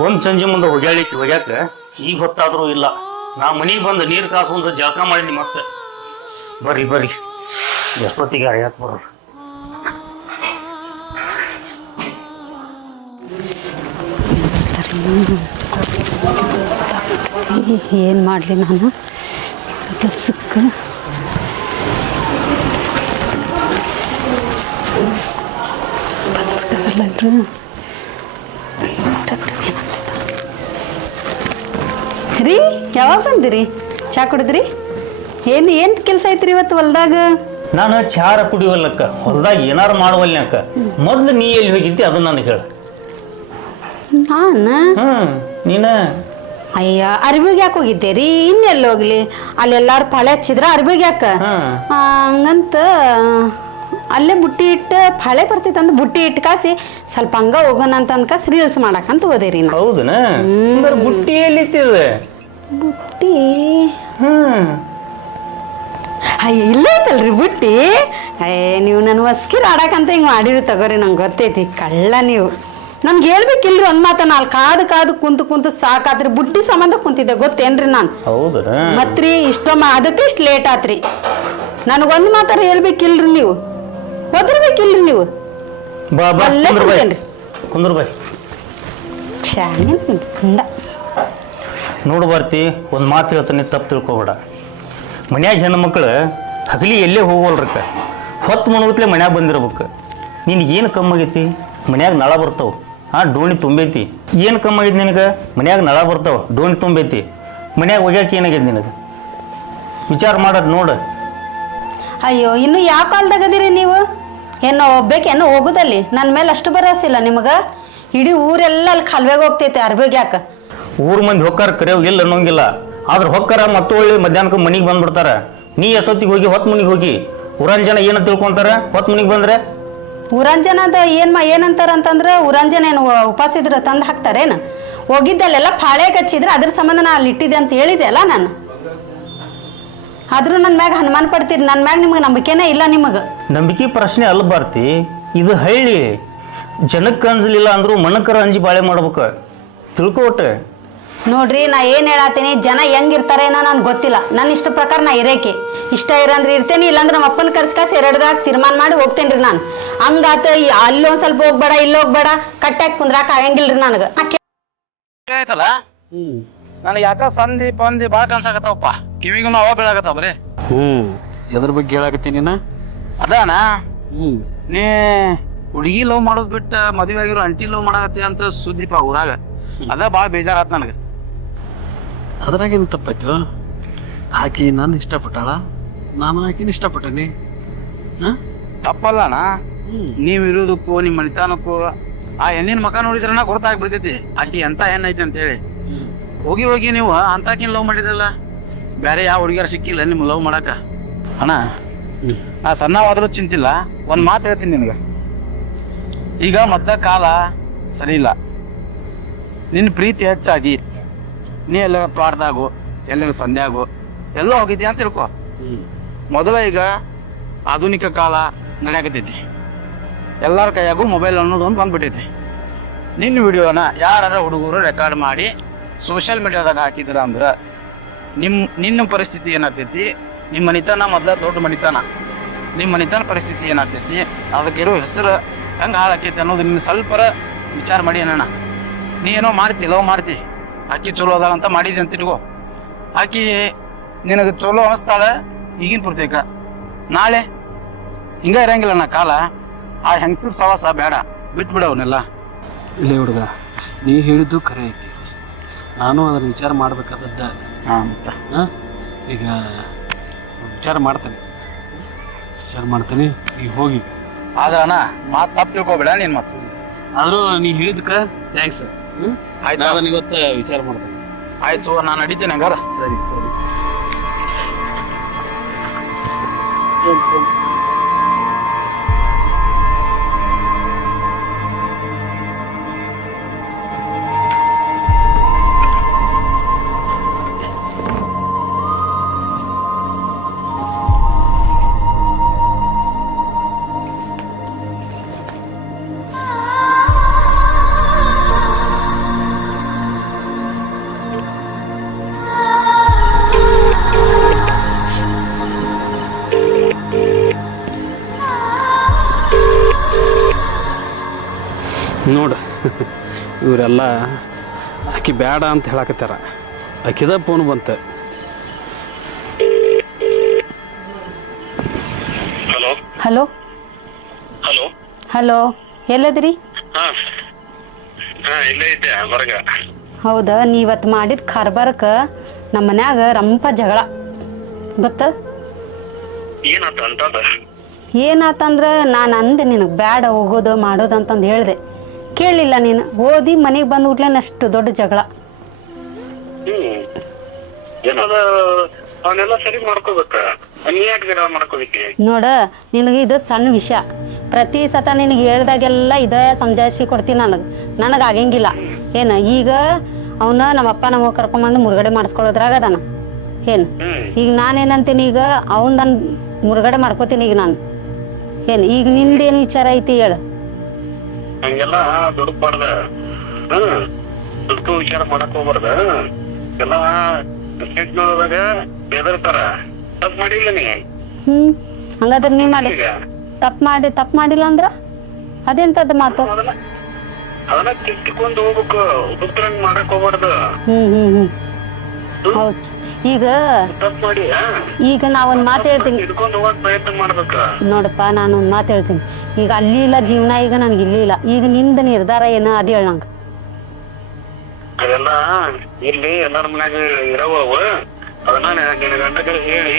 ಒಂದ್ ಸಂಜೆ ಮುಂದೆ ಹೋಗ್ಯಾಕ ಈಗ ಹೊತ್ತಾದ್ರೂ ಇಲ್ಲ. ನಾ ಮನೆಗೆ ಬಂದು ನೀರು ಕಾಸು ಜಳಕ ಮಾಡಿದ್ನಿ ಮತ್ತೆ. ಬರ್ರಿ ಎಷ್ಟೊತ್ತಿಗೆ ಯಾಕೆ ಬರೋರು? ಏನು ಮಾಡಲಿ ನಾನು ಕೆಲ್ಸಕ್ಕೆ? ರೀ ಯಾವಾಗ ಬಂದಿರಿ? ಚಾ ಕುಡಿದ್ರಿ? ಏನು ಕೆಲಸ ಐತ್ರಿ ಇವತ್ತು ಹೊಲ್ದಾಗ? ನಾನು ಚಾರ ಕುಡಿವಲ್ಲಕ್ಕ, ಹೊಲ್ದಾಗ ಏನಾರು ಮಾಡುವಲ್ನಕ್ಕ. ಮೊದ್ಲು ನೀ ಎಲ್ಲಿ ಹೋಗಿದ್ದಿ ಅದು ನನಗೆ ಹೇಳ. ನೀನ ಅಯ್ಯ ಅರ್ಬಿಗೆ ಯಾಕೆ ಹೋಗಿದ್ದೆ ರೀ? ಇನ್ನೆಲ್ಲಿ ಹೋಗ್ಲಿ, ಅಲ್ಲೆಲ್ಲಾರು ಪಾಳೆ ಹಚ್ಚಿದ್ರ ಅರ್ಬಿಗೆ ಯಾಕ ಹಂಗಂತ ಅಲ್ಲೇ ಬುಟ್ಟಿ ಇಟ್ಟು ಪಾಳೆ ಬರ್ತಿತ್ತು ಅಂತ ಬುಟ್ಟಿ ಇಟ್ಟು ಕಾಸಿ ಸ್ವಲ್ಪ ಹಂಗ ಹೋಗೋಣ ಅಂತ ಅನ್ಕಾಸಿ ರೀಲ್ಸ್ ಮಾಡಕಂತ ಹೋದೇರಿ ನಾ. ಹೌದನ? ಬುಟ್ಟಿ ಎಲ್ಲಿತ್ತಿದೆ? ಬುಟ್ಟಿ ಅಯ್ಯ ಇಲ್ಲ ಐತಲ್ರಿ ಬುಟ್ಟಿ. ನೀವು ನನ್ನ ಹೊಸ್ಕಿರ್ ಆಡಕಂತ ಹಿಂಗೆ ಮಾಡಿರಿ ತಗೋರಿ, ನಂಗೆ ಗೊತ್ತೈತಿ ಕಳ್ಳ ನೀವು. ನನ್ಗೆ ಹೇಳ್ಬೇಕಿಲ್ರಿ ಒಂದ್ ಮಾತ. ನಾಲ್ ಕಾದು ಕುಂತು ಸಾಕಾತ್ರಿ. ಬುಟ್ಟಿ ಸಂಬಂಧ ಕುಂತಿದ್ದೆ ಗೊತ್ತೇನ್ರಿ ನಾನು. ಮತ್ರಿ ಅದಕ್ಕೆ ಇಷ್ಟು ಲೇಟ್ ಆತ್ರಿ. ನನಗೊಂದ್ ಮಾತಾರ ಹೇಳ್ಬೇಕಿಲ್ರಿ ನೀವು, ಒದರ್ಬೇಕಿಲ್ರಿ ನೀವು. ನೋಡು ಬರ್ತಿ, ಒಂದು ಮಾತು ಹೇಳ್ತಾನೆ, ತಪ್ಪು ತಿಳ್ಕೊಬೇಡ. ಮನ್ಯಾಗ ಹೆಣ್ಣು ಮಕ್ಕಳು ಹಗಲಿ ಎಲ್ಲೇ ಹೋಗೋಲ್ರಕ್ಕ, ಹೊತ್ತು ಮುಣಗತ್ಲೆ ಮನ್ಯಾಗ ಬಂದಿರ್ಬೇಕು. ನಿನಗೇನು ಕಮ್ಮಾಗೈತಿ? ಮನ್ಯಾಗ ನಳ ಬರ್ತಾವ, ಡೋಣಿ ತುಂಬೈತಿ. ಏನು ಕಮ್ಮಾಗೈತಿ ನಿನಗೆ? ಮನ್ಯಾಗ ನಳ ಬರ್ತಾವ, ಡೋಣಿ ತುಂಬೈತಿ. ಮನ್ಯಾಗ ಒಗ್ಯಾಕ ಏನಾಗೈತಿ ನಿನಗೆ? ವಿಚಾರ ಮಾಡೋದು ನೋಡು. ಅಯ್ಯೋ ಇನ್ನು ಯಾವ ಕಾಲದಾಗದಿರಿ ನೀವು? ಏನೋ ಒಬ್ಬೇಕೇನೋ ಹೋಗುದಲ್ಲಿ? ನನ್ನ ಮೇಲೆ ಅಷ್ಟು ಭರವಸಿಲ್ಲ ನಿಮಗೆ? ಇಡೀ ಊರೆಲ್ಲ ಅಲ್ಲಿ ಕಾಲುವೆಗೆ ಹೋಗ್ತೈತೆ ಅರ್ಬೇಗ ಯಾಕೆ? ಊರ್ ಮಂದಿ ಹೊಕ್ಕಾರ ಕರೆಯೋ ಇಲ್ಲ ಅನ್ನೋಂಗಿಲ್ಲ. ಆದ್ರೆ ಹೊಕ್ಕಾರ ಮತ್ತು ಒಳ್ಳೆ ಮಧ್ಯಾಹ್ನಕ್ಕೆ ಮನೆಗೆ ಬಂದ್ಬಿಡ್ತಾರ. ನೀ ಎಷ್ಟೊತ್ತಿಗೆ ಹೋಗಿ ಹೊತ್ತು ಮನೆಗೆ ಹೋಗಿ ಊರಾನ್ ಜನ ಏನು ತಿಳ್ಕೊಂತಾರ? ಹೊತ್ತು ಮನೆಗೆ ಬಂದ್ರೆ ಊರಾನ್ ಜನ ಅದ ಏನಂತಾರ ಅಂತಂದ್ರೆ, ಊರಾನ್ ಜನ ಏನು ಉಪವಾಸ ಇದ್ರೆ ತಂದು ಹಾಕ್ತಾರೇನು? ಹೋಗಿದ್ದಲ್ಲೆಲ್ಲ ಪಾಳೆ ಕಚ್ಚಿದ್ರೆ ಅದ್ರ ಸಂಬಂಧ ನಾ ಅಲ್ಲಿ ಇಟ್ಟಿದ್ದೆ ಅಂತ ಹೇಳಿದೆ ಅಲ್ಲ ನಾನು. ಆದ್ರೂ ನನ್ನ ಮ್ಯಾಗ ಹನುಮಾನ ಪಡ್ತೀರಿ, ನನ್ನ ಮ್ಯಾಗ ನಿಮ್ಗೆ ನಂಬಿಕೆನೇ ಇಲ್ಲ. ನಿಮಗೆ ನಂಬಿಕೆ ಪ್ರಶ್ನೆ ಅಲ್ಲ ಬರ್ತಿ, ಇದು ಹಳ್ಳಿ. ಜನಕ್ಕೆ ಅಂಜಲಿಲ್ಲ ಅಂದ್ರೂ ಮನಕರ ಅಂಜಿ ಬಾಳೆ ಮಾಡ್ಬೇಕು, ತಿಳ್ಕೊಟ್ಟೆ. ನೋಡ್ರಿ ನಾ ಏನ್ ಹೇಳತ್ತೀನಿ, ಜನ ಹೆಂಗಿರ್ತಾರೇನೋ ನನ್ಗೆ ಗೊತ್ತಿಲ್ಲ. ನನ್ನ ಇಷ್ಟ ಪ್ರಕಾರ ನಾ ಇರೇಕೆ ಇಷ್ಟ ಇರಂದ್ರೆ ಇರ್ತೇನೆ, ಇಲ್ಲಾಂದ್ರೆ ನಮ್ಮ ಅಪ್ಪನ ಕರ್ಸ್ಕಾಸಿ ಎರಡದಾಗ ತೀರ್ಮಾನ ಮಾಡಿ ಹೋಗ್ತೇನ್ರಿ ನಾನು. ಹಂಗಾತ ಅಲ್ಲೊಂದ್ ಸ್ವಲ್ಪ ಹೋಗ್ಬೇಡ, ಇಲ್ಲಿ ಹೋಗ್ಬೇಡ, ಕಟ್ಟಾಕ್ ಕುಂದ್ರಾಕ ಆಗಂಗಿಲ್ರಿ ನನಗೆ. ನನಗೆ ಯಾಕ ಸಂಧಿ ಪಂದಿ ಭಾಳ ಕನ್ಸಾಕತ್ತಾವಪ್ಪ, ಕಿವಿಗೂ ಅವ ಬೀಳಾಕತ್ತಾವ ಬರೀ. ಎದ್ರ ಬಗ್ಗೆ ಹೇಳಕತ್ತೀನಿ ನಾ? ಅದಾನ ನೀ ಹುಡುಗಿ ಲವ್ ಮಾಡೋದ್ ಬಿಟ್ಟ ಮದುವೆ ಆಗಿರೋ ಅಂಟಿ ಲವ್ ಮಾಡಾಕತ್ತಿ ಅಂತ ಸುದ್ದಿಪ್ಪ ಊರಾಗ. ಅದ ಭಾಳ ಬೇಜಾರಾತ್ ನನಗೆ. ಅದ್ರಾಗೇನು ತಪ್ಪಾಯ್ತು? ಆಕಿ ನಾನು ಇಷ್ಟಪಟ್ಟಾಳ, ನಾನು ಆಕಿನ ಇಷ್ಟಪಟ್ಟೇನಿ. ತಪ್ಪಲ್ಲಣ್ಣ. ನೀವ್ ಇರೋದಕ್ಕೂ ನಿಮ್ಮ ಮನಿತಾನಕ್ಕೂ ಆ ಹೆಣ್ಣಿನ ಮಕ ನೋಡಿದ್ರನ ಗೊತ್ತಾಗ್ಬಿಡ್ತೈತಿ ಆಕಿ ಎಂತ ಹೆಣ್ಣೈತಿ ಅಂತ ಹೇಳಿ. ಹೋಗಿ ಹೋಗಿ ನೀವು ಅಂತಾಕಿನ ಲವ್ ಮಾಡಿರಲ್ಲ, ಬೇರೆ ಯಾವ ಹುಡುಗಿಯರು ಸಿಕ್ಕಿಲ್ಲ ನಿಮ್ ಲವ್ ಮಾಡಾಕ. ಅಣ್ಣ ನಾ ಸಣ್ಣವಾದ್ರೂ ಚಿಂತಿಲ್ಲ, ಒಂದ್ ಮಾತು ಹೇಳ್ತೀನಿ ನಿನಗೆ. ಈಗ ಮೊದ್ಲ ಕಾಲ ಸರಿ ಇಲ್ಲ. ನಿನ್ನ ಪ್ರೀತಿ ಹೆಚ್ಚಾಗಿ ನೀ ಎಲ್ಲ ತೋಟದಾಗು ಎಲ್ಲರ ಸಂಧ್ಯಾಗು ಎಲ್ಲ ಹೋಗಿದ್ಯಾ ಅಂತ ತಿಳ್ಕೊ. ಮೊದಲ ಈಗ ಆಧುನಿಕ ಕಾಲ ನಡೆಯಕತ್ತೈತಿ, ಎಲ್ಲರ ಕೈಯಾಗೂ ಮೊಬೈಲ್ ಅನ್ನೋದು ಒಂದು ಬಂದ್ಬಿಟ್ಟೈತಿ. ನಿನ್ನ ವಿಡಿಯೋನ ಯಾರ ಹುಡುಗರು ರೆಕಾರ್ಡ್ ಮಾಡಿ ಸೋಷಿಯಲ್ ಮೀಡಿಯಾದಾಗ ಹಾಕಿದ್ರ ಅಂದ್ರೆ ನಿನ್ನ ಪರಿಸ್ಥಿತಿ ಏನಾಗ್ತೈತಿ? ನಿಮ್ಮ ಮನಿತನ ಮೊದಲ ದೊಡ್ಡ ಮನಿತನ, ನಿಮ್ಮ ಮನಿತನ ಪರಿಸ್ಥಿತಿ ಏನಾಗ್ತೈತಿ, ಅದಕ್ಕಿರೋ ಹೆಸರು ಹೆಂಗೆ ಹಾಳಾಕೈತಿ ಅನ್ನೋದು ನಿನ್ನ ಸ್ವಲ್ಪರ ವಿಚಾರ ಮಾಡಿ ಅಣ್ಣ. ನೀ ಏನೋ ಮಾಡ್ತಿ, ಲವ್ ಮಾಡ್ತಿ, ಆಕಿ ಚಲೋ ಅದ ಅಂತ ಮಾಡಿದಿ ಅಂತ ತಿಳ್ಕೊ. ಆಕಿ ನಿನಗೆ ಚಲೋ ಅನಿಸ್ತಾಳೆ ಈಗಿನ ಪೂರ್ತೇಕ, ನಾಳೆ ಹಿಂಗ ಇರಂಗಿಲ್ಲ ನಾ ಕಾಲ. ಆ ಹೆಂಗಸರು ಸವಾಸ ಬೇಡ, ಬಿಟ್ಬಿಡ ಅವನ್ನೆಲ್ಲ. ಇಲ್ಲೇ ಹುಡುಗ, ನೀ ಹೇಳಿದ್ದು ಖರೆ ಐತಿ. ನಾನು ಅದನ್ನ ವಿಚಾರ ಮಾಡ್ಬೇಕಾದದ್ದ. ಮತ್ತೆ ಈಗ ವಿಚಾರ ಮಾಡ್ತೇನೆ, ಈಗ ಹೋಗಿ. ಆದ್ರ ಅಣ್ಣ ಮಾತು ತಪ್ಪು ತಿಳ್ಕೊಬೇಡ ನೀನ್ ಮತ್ತೆ. ಆದ್ರೂ ನೀ ಹೇಳಿದ್ಕ ಥ್ಯಾಂಕ್ಸ್. ಆಯ್ತು, ನಾನು ಇವತ್ತು ವಿಚಾರ ಮಾಡ್ತೇನೆ. ಆಯ್ತು, ಸೊ ನಾನು ನಡೀತೀನಿ ಹಂಗಾರ. ಸರಿ. ನೋಡು, ಇವರೆಲ್ಲ ಆಕಿ ಬೇಡ ಅಂತ ಹೇಳಕತ್ತಾರ. ಆಕಿದ ಫೋನ್ ಬಂತ. ಹಲೋ ಹಲೋ, ಎಲ್ಲದ್ರಿ? ಹೌದಾ, ನೀವತ್ತು ಮಾಡಿದ ಕಾರ್ಬಾರಕ್ಕೆ ನಮ್ಮ ಮನ್ಯಾಗ ರಂಪ ಜಗಳ ಗೊತ್ತ. ಏನಾತಂದ್ರೆ ನಾನು ಅಂದೆ ನಿನಗೆ ಬ್ಯಾಡ ಹೋಗೋದು ಮಾಡೋದು ಅಂತಂದು ಹೇಳಿದೆ, ಕೇಳಲಿಲ್ಲ ನೀನು. ಓದಿ ಮನೆಗೆ ಬಂದು ಉಟ್ಲೇನ ಅಷ್ಟು ದೊಡ್ಡ ಜಗಳ. ನೋಡ, ನಿನಗೆ ಇದು ಸಣ್ಣ ವಿಷಯ. ಪ್ರತಿ ಸತ ನಿನಗೆ ಹೇಳ್ದಾಗೆಲ್ಲ ಇದೇ ಸಮಜಾಯಿಸಿ ಕೊಡ್ತೀನಿ. ನನಗೆ ಆಗಂಗಿಲ್ಲ ಏನು. ಈಗ ಅವನ ನಮ್ಮಪ್ಪ ನಮ್ಮ ಕರ್ಕೊಂಬಂದು ಮುರುಗಡೆ ಮಾಡಿಸ್ಕೊಳ್ಳೋದ್ರಾಗ ಅದಾನ ಏನು. ಈಗ ನಾನೇನಂತೀನಿ, ಈಗ ಅವನ್ ನಾನು ಮುರುಗಡೆ ಮಾಡ್ಕೋತೀನಿ. ಈಗ ನಾನು ಏನು, ಈಗ ನಿಂದೇನು ವಿಚಾರ ಐತಿ ಹೇಳು. ಹಂಗೆಲ್ಲ ದುಡುಕ್ಬಾರ್ದ, ದುಡ್ಡು ವಿಚಾರ ಮಾಡಕ್ ಹೋಗ್ಬಾರ್ದ. ಎಲ್ಲ ನೋಡೋದಾಗ ಬೆದರ್ತಾರ. ತಪ್ಪು ಮಾಡಿಲ್ಲ ನೀ. ಹಂಗಾದ್ರೆ ನೀ ಮಾಡಿ ತಪ್ಪು ಮಾಡಿಲ್ಲ ಅಂದ್ರ ಅದೆಂತದ ಮಾತು? ಅದನ್ನ ಕಿತ್ಕೊಂಡು ಹೋಗ್ಬೇಕು, ಉಪದ್ರಂಗ್ ಮಾಡಕ್ ಹೋಗ್ಬಾರ್ದು. ಹೌದು. ಈಗ ನಾವೊಂದ್ ಮಾತು ಹೇಳ್ತೀನಿ, ಹಿಡ್ಕೊಂಡು ಹೋಗಕ್ ಪ್ರಯತ್ನ ಮಾಡ್ಬೇಕ. ನೋಡಪ್ಪ, ನಾನು ಒಂದ್ ಮಾತು ಹೇಳ್ತೀನಿ. ಈಗ ಅಲ್ಲಿ ಇಲ್ಲ ಜೀವನ, ಈಗ ನನ್ಗೆ ಇಲ್ಲಿ ಇಲ್ಲ. ಈಗ ನಿಂದ ನಿರ್ಧಾರ ಏನು ಅದ್ ಹೇಳ ನಂಗ. ಅದೆಲ್ಲ ಇಲ್ಲಿ ಎಲ್ಲಾರ ಮನ್ಯಾಗ ಇರವು, ಅದನ್ನ ನಿನ್ನ ಗಂಡಗೆ ಹೇಳಿ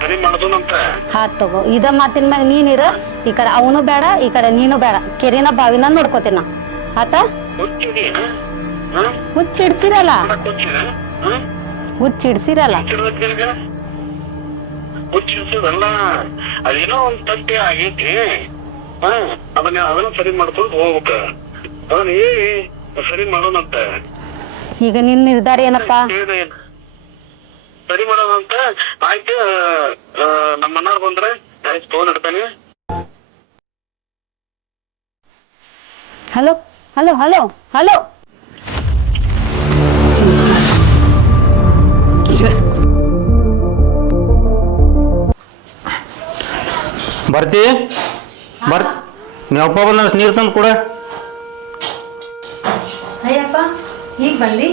ಸರಿ ಮಾಡೋದಂತ. ಹಾತ್ ತಗೋ, ಇದ ಮಾತಿನ ಮ್ಯಾಗ ನೀನಿರ. ಈ ಕಡೆ ಅವನು ಬೇಡ, ಈ ಕಡೆ ನೀನು ಬೇಡ. ಕೆರಿನ ಬಾವಿನ ನೋಡ್ಕೋತೀನ ಆತ. ಹುಚ್ಚಿಡ್ಸಿರಲ್ಲ, ಹುಚ್ಚಿಡ್ಸಿರಲ್ಲ. ಹುಚ್ಚಿಡ್ಸೋದಲ್ಲ, ಅದೇನೋ ಒಂದ್ ತಪ್ಪೆ ಆಗೈತಿ. ಅದನ್ನ ಸರಿ ಮಾಡ್ಕೊಂಡು ಹೋಗ್ಬೇಕ. ಅದನ್ನ ಹೇಳಿ ಸರಿ ಮಾಡೋಣಂತ. ಈಗ ನಿನ್ ನಿರ್ಧಾರ ಏನಪ್ಪಾ? ಸರಿ ಮಾಡೋದಂತ. ಆಯ್ತು, ನಮ್ಮ ಅಣ್ಣಾರ್ ಬಂದ್ರೆ ಆಯ್ತು, ಫೋನ್ ಇಡ್ತಾನೆ. ಹಲೋ ಹಲೋ ಹಲೋ ಹಲೋ, ಬರ್ತಿ ನೀವಪ್ಪ ಬಂದ ನೀರು ತಂದು ಕೂಡ. ಅಯ್ಯಪ್ಪ ಈಗ ಬಂದಿ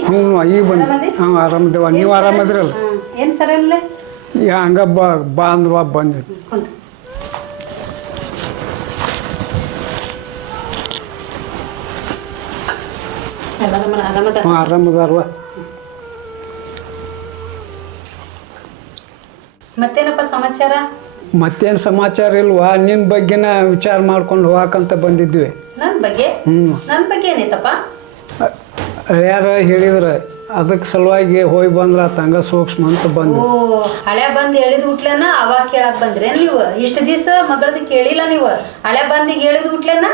ಈಗ ಬಂದು ಆರಾಮದಿ? ಹಾಂ ಆರಾಮದೇವ ನೀವು ಆರಾಮದಿರಲ್ಲ ಏನ್ ಸರ ಇಲ್ಲ ಹಂಗ ಬಾ ಅಂದ್ವಾ ಬಂದ್ವಿ ಕುಂತ ಆರಾಮದ ಹಾಂ ಆರಾಮದಾರವ ಮತ್ತೇನಪ್ಪ ಸಮಾಚಾರ ಮತ್ತೇನು ಸಮಾಚಾರ ಇಲ್ವಾ ನಿನ್ನ ಬಗ್ಗೆನ ವಿಚಾರ ಮಾಡ್ಕೊಂಡು ಹೋಗಾಕಂತ ಬಂದಿದ್ವಿ ನನ್ ಬಗ್ಗೆ ನನ್ ಬಗ್ಗೆ ಏನೈತಪ್ಪ ಯಾರ ಹೇಳಿದ್ರೆ ಅದಕ್ಕೆ ಸಲುವಾಗಿ ಹೋಗಿ ಬಂದ್ರ ತಂಗ ಸೂಕ್ಷ್ಮ ಅಂತ ಬಂದು ಓ ಹಳೆ ಬಂದ್ ಹೇಳಿದ ಹುಟ್ಲೇನ ಅವಾಗ ಕೇಳಕ್ ಬಂದ್ರೆ ನೀವು ಇಷ್ಟ ದಿವಸ ಮಗಳದ್ ಕೇಳಿಲ್ಲ ನೀವು ಹಳೆ ಬಂದಿಗೆ ಹೇಳಿದ ಹುಟ್ಲೇನ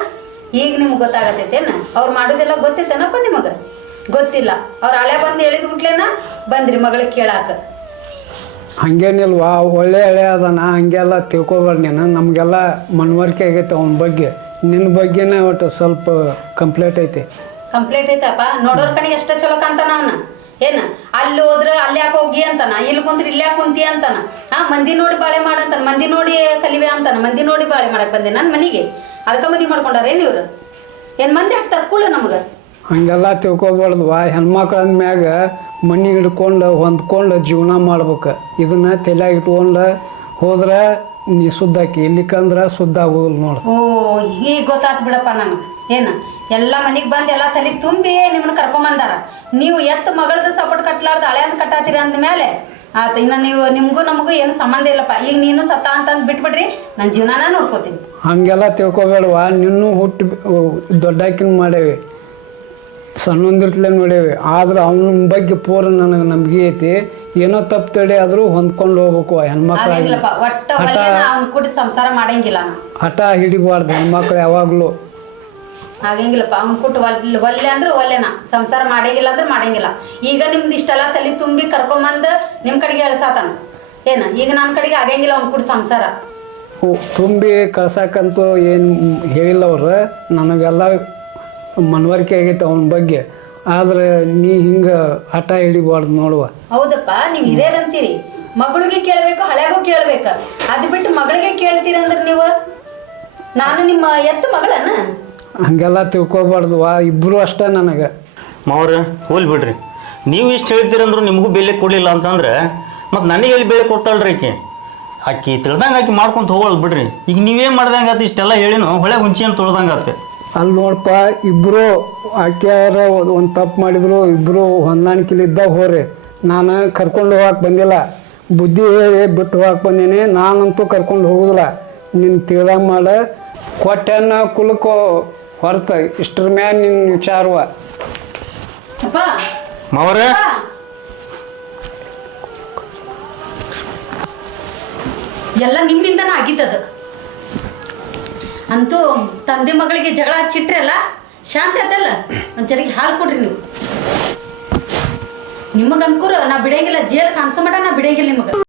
ಈಗ ನಿಮ್ಗೆ ಗೊತ್ತಾಗತೈತೇನ ಅವ್ರು ಮಾಡೋದೆಲ್ಲ ಗೊತ್ತೈತೇನಪ್ಪ ನಿಮಗ ಗೊತ್ತಿಲ್ಲ ಅವ್ರ ಹಳೆ ಬಂದ್ ಹೇಳಿದ ಹುಟ್ಲೇನ ಬಂದ್ರಿ ಮಗಳಿಗೆ ಕೇಳಾಕ ಹಂಗೇನಿಲ್ವಾ ಒಳ್ಳೆ ಹಳೆ ಅದನ ಹಂಗೆಲ್ಲ ತಿಳ್ಕೊಬಾರ್ದು ನೀನು ನಮಗೆಲ್ಲ ಮನವರಿಕೆ ಆಗೈತೆ ಅವನ ಬಗ್ಗೆ ನಿನ್ನ ಬಗ್ಗೆನೇ ಒಟ್ಟು ಸ್ವಲ್ಪ ಕಂಪ್ಲೇಂಟ್ ಐತಿ ಕಂಪ್ಲೀಟ್ ಐತಪ್ಪ ನೋಡೋರ್ ಕಣಿಗೆ ಎಷ್ಟ ಚಲೋ ಕಾಂತಾನ ಅವನ ಏನ ಅಲ್ಲಿ ಹೋದ್ರ ಅಲ್ಲಿ ಯಾಕೆ ಹೋಗಿ ಅಂತಾನ ಇಲ್ಲಿ ಕುಂತ್ರಿ ಇಲ್ಲಿ ಯಾಕೆ ಕುಂತಿ ಅಂತಾನ ಮಂದಿ ನೋಡಿ ಬಾಳೆ ಮಾಡಂತಾನ ಮಂದಿ ನೋಡಿ ಕಲಿವೆ ಅಂತಾನ ಮಂದಿ ನೋಡಿ ಬಾಳೆ ಮಾಡಕ್ ಬಂದೆ ನನ್ನ ಮನಿಗೆ ಅದಕ್ಕೆ ಮದಿ ಮಾಡ್ಕೊಂಡಾರ ಏನ್ ಇವ್ರು ಏನ್ ಮಂದಿ ಹಾಕ್ತಾರ ಕೂಳ ನಮಗ ಹಂಗೆಲ್ಲ ತಿಳ್ಕೊಬಾರ್ದ್ವಾ ಹೆಣ್ಮಕ್ಳ ಅಂದ್ಮ್ಯಾಗ ಮನೆ ಹಿಡ್ಕೊಂಡು ಹೊಂದ್ಕೊಂಡು ಜೀವನ ಮಾಡ್ಬೇಕು ಇದನ್ನ ತಲೆಯಾಗ ಇಟ್ಕೊಂಡು ಹೋದ್ರೆ ನೀ ಸುದ್ದಾಕಿ ಇಲ್ಲಿಕಂದ್ರೆ ಸುದ್ದ ಆಗೋದಿಲ್ಲ ನೋಡು ಓ ಈಗ ಗೊತ್ತಾತ್ ಬಿಡಪ್ಪ ನನಗೆ ಏನ ಎಲ್ಲ ಮನಿಗೆ ಬಂದು ಎಲ್ಲ ತಲೆಗೆ ತುಂಬಿ ನಿಮ್ಮನ್ನ ಕರ್ಕೊಂಬಂದಾರ ನೀವು ಎತ್ತ ಮಗಳದ ಸಪೋರ್ಟ್ ಕಟ್ಲಾರ್ದ ಹಳೆಯಂತ ಕಟ್ಟಾತೀರಿ ಅಂದ್ಮೇಲೆ ಆತ ಇನ್ನು ನೀವು ನಿಮಗೂ ನಮಗೂ ಏನು ಸಂಬಂಧ ಇಲ್ಲಪ್ಪ ಈಗ ನೀನು ಸತ್ತ ಅಂತಂದು ಬಿಟ್ಬಿಡ್ರಿ ನನ್ನ ಜೀವನನ ನೋಡ್ಕೋತೀನಿ ಹಂಗೆಲ್ಲ ತಿಳ್ಕೊಬೇಡವಾ ನಿನ್ನೂ ಹುಟ್ಟಿ ದೊಡ್ಡಾಕಿನ ಮಾಡೇವಿ ಸಣ್ಣೊಂದಿರ್ತ್ಲೆ ನೋಡೇವಿ ಆದ್ರೆ ಅವನ ಬಗ್ಗೆ ಪೂರ ನನಗೆ ನಂಬಿಕೆ ಐತಿ ಏನೋ ತಪ್ಪು ತಡೆ ಆದರೂ ಹೊಂದ್ಕೊಂಡು ಹೋಗ್ಬೇಕು ಹೆಣ್ಮಕ್ಳು ಆಗಂಗಿಲ್ಲಪ್ಪ ಒಟ್ಟ ಅವ್ನ ಕೂಡ ಸಂಸಾರ ಮಾಡಂಗಿಲ್ಲ ನಾ ಹಠ ಹಿಡಿಬಾರ್ದು ಹೆಣ್ಮಕ್ಳು ಯಾವಾಗಲೂ ಆಗಂಗಿಲ್ಲಪ್ಪ ಅವ್ನ ಕೊಟ್ಟು ಒಲ್ಲೆ ಅಂದ್ರೆ ಒಲ್ಲೆನ ಸಂಸಾರ ಮಾಡಂಗಿಲ್ಲ ಅಂದ್ರೆ ಮಾಡಂಗಿಲ್ಲ ಈಗ ನಿಮ್ದು ಇಷ್ಟೆಲ್ಲ ತಲೆ ತುಂಬಿ ಕರ್ಕೊಂಬಂದು ನಿಮ್ಮ ಕಡೆಗೆ ಎಳ್ಸಾತಾನ ಏನ ಈಗ ನನ್ನ ಕಡೆಗೆ ಆಗಂಗಿಲ್ಲ ಅವ್ನ ಕೂಡ ಸಂಸಾರ ತುಂಬಿ ಕಳ್ಸಕ್ಕಂತೂ ಏನು ಹೇಳಿಲ್ಲ ಅವ್ರು ನನಗೆಲ್ಲ ಮನವರಿಕೆ ಆಗೈತೆ ಅವನ ಬಗ್ಗೆ ಆದ್ರೆ ನೀ ಹಿಂಗೆ ಹಠ ಹಿಡಿಬಾರ್ದು ನೋಡುವ ಹೌದಪ್ಪ ನೀವು ಹಿರಿಯರಂತೀರಿ ಮಗಳಿಗೆ ಕೇಳಬೇಕು ಹಳೆಗೂ ಕೇಳ್ಬೇಕು ಅದು ಬಿಟ್ಟು ಮಗಳಿಗೆ ಕೇಳ್ತೀರಿ ಅಂದ್ರೆ ನೀವು ನಾನು ನಿಮ್ಮ ಎತ್ತು ಮಗಳನ್ನ ಹಂಗೆಲ್ಲ ತಿಳ್ಕೊಬಾರ್ದು ಇಬ್ಬರು ಅಷ್ಟೇ ನನಗೆ ಮಾವ್ರೆ ಹೋಲ್ ಬಿಡ್ರಿ ನೀವು ಇಷ್ಟು ಹೇಳ್ತೀರಂದ್ರು ನಿಮಗೂ ಬೆಲೆ ಕೊಡಲಿಲ್ಲ ಅಂತಂದ್ರೆ ಮತ್ತು ನನಗೆ ಎಲ್ಲಿ ಬೆಲೆ ಕೊಡ್ತಾಳ್ರಿ ಆಕಿ ತಿಳ್ದಂಗೆ ಆಕಿ ಮಾಡ್ಕೊಂತ ಹೋಗೋದು ಬಿಡ್ರಿ ಈಗ ನೀವೇನು ಮಾಡ್ದಂಗೆ ಆತ ಇಷ್ಟೆಲ್ಲ ಹೇಳಿನೋ ಹೊಳೆ ಹುಂಚಿಯನ್ನು ತೊಳ್ದಂಗೆ ಆತ ಅಲ್ಲಿ ನೋಡಪ್ಪ ಇಬ್ಬರು ಆಕೆಯಾರ ಒಂದು ತಪ್ಪು ಮಾಡಿದ್ರು ಇಬ್ಬರು ಹೊಂದಾಣಿಕೆಲಿದ್ದಾಗ ಹೋರಿ ನಾನು ಕರ್ಕೊಂಡು ಹೋಗಕ್ಕೆ ಬಂದಿಲ್ಲ ಬುದ್ಧಿ ಹೇಳಿ ಬಿಟ್ಟು ಹೋಗಕ್ಕೆ ಬಂದೀನಿ ನಾನಂತೂ ಕರ್ಕೊಂಡು ಹೋಗೋದಿಲ್ಲ ನಿನ್ನ ತಿಳ್ದಂಗೆ ಮಾಡ ಕೊಟ್ಟೆನ್ನ ಕುಲಕ್ಕೋ ಹೊರತ ಇಷ್ಟರ ಮ್ಯಾಲ ನಿನ್ನ ವಿಚಾರವ ಮಾವ್ರೆ ಎಲ್ಲ ನಿಮ್ಮಿಂದನ ಆಗಿದ್ದದು ಅಂತೂ ತಂದೆ ಮಗಳಿಗೆ ಜಗಳ ಹಚ್ಚಿಟ್ರಲ್ಲ ಶಾಂತಿ ಆತಲ್ಲ ಒಂಚರಿಗೆ ಹಾಲು ಕೊಡ್ರಿ ನೀವು ನಿಮಗೆ ಅನ್ಕೂರು ನಾ ಬಿಡಂಗಿಲ್ಲ ಜೇಲ್ ಕಾಣಿಸೋ ಮಟ ನಾ ಬಿಡಂಗಿಲ್ಲ ನಿಮಗೆ